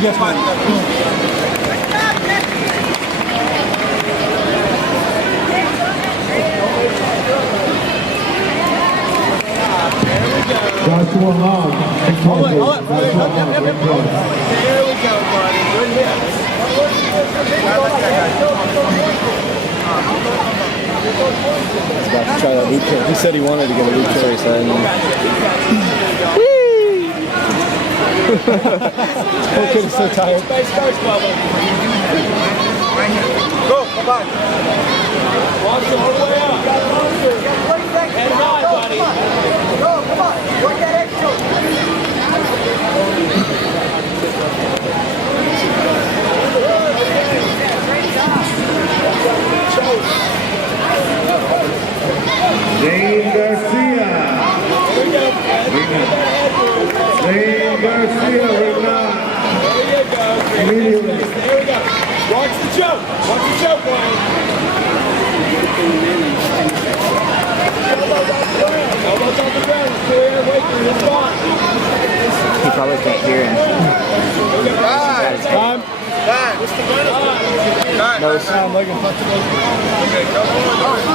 Guess what? Joshua Long. Hold it. There we go, buddy. Good hit. He's about to try that loop trick. He said he wanted to get a loop trick. Poor kid is so tired. Go, come on. Watch the whole way up. Head high, buddy. Go, come on. Work that extra. Dane Garcia. Dane Garcia, ring nine. There you go. Immediately. There we go. Watch the choke. Watch the choke, Wayne. Elbows on the ground. Clear air away through his spine. He probably can't hear him. Time. No, it's Time, Logan.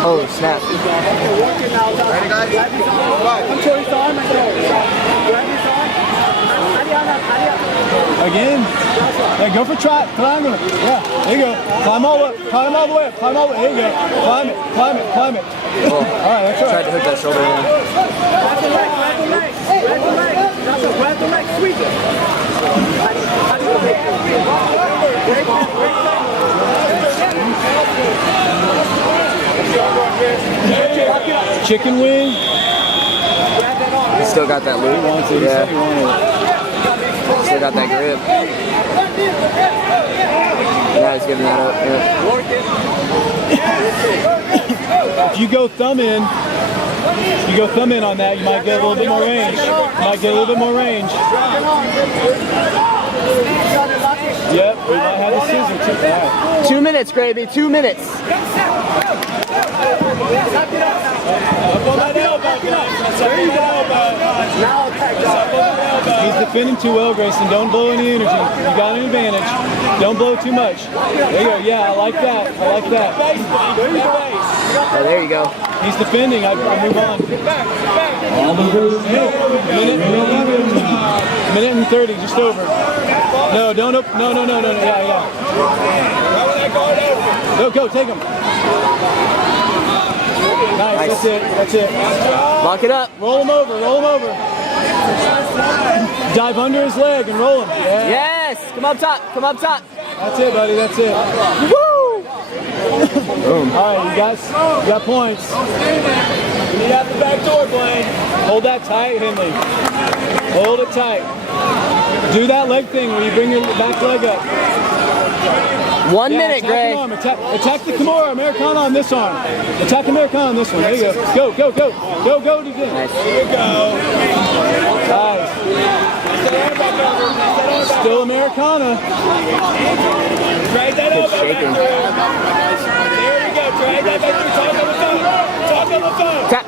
oh snap. Ready, guys? Control his arm and go. Grab his arm. Again? Yeah, go for triangle. Yeah, there you go. Climb all the way up. Climb all the way up. Climb all the way. There you go. Climb it. Climb it. Climb it. Oh, All right, that's all tried right. to hook that shoulder in. Grab the leg, grab the leg. Grab the leg. That's a grab the leg, sweep it. Chicken wing. He still got that loop. Yeah, still got that grip. Yeah, he's giving that up. Yeah. If you go thumb in on that, you might get a little bit more range. Yep, we might have the scissor too. All right. 2 minutes, Gravy. 2 minutes. Up on that elbow, guys. That's up on that elbow. He's defending too well, Grayson. Don't blow any energy. You got an advantage. Don't blow too much. There you go. Yeah, I like that. Oh, there you go. He's defending. I move on. Minute and 30, just over. No, don't open. No. Yeah. Go, take him. Nice. That's it. Lock it up. Roll him over. Dive under his leg and roll him. Yeah. Yes. Come up top. That's it, buddy. That's it. Woo! Boom. All right, you got points. You need out the back door, Blaine. Hold that tight, Henley. Hold it tight. Do that leg thing where you bring your back leg up. 1 minute, Gray. Attack the Kimura Americana on this arm. Attack Americana on this one. There you go. Go. Go. Nice. There you go. Nice. Still Americana. Drag that elbow back shaking. through. There we go. Drag that back through. Talk on the phone. Tap.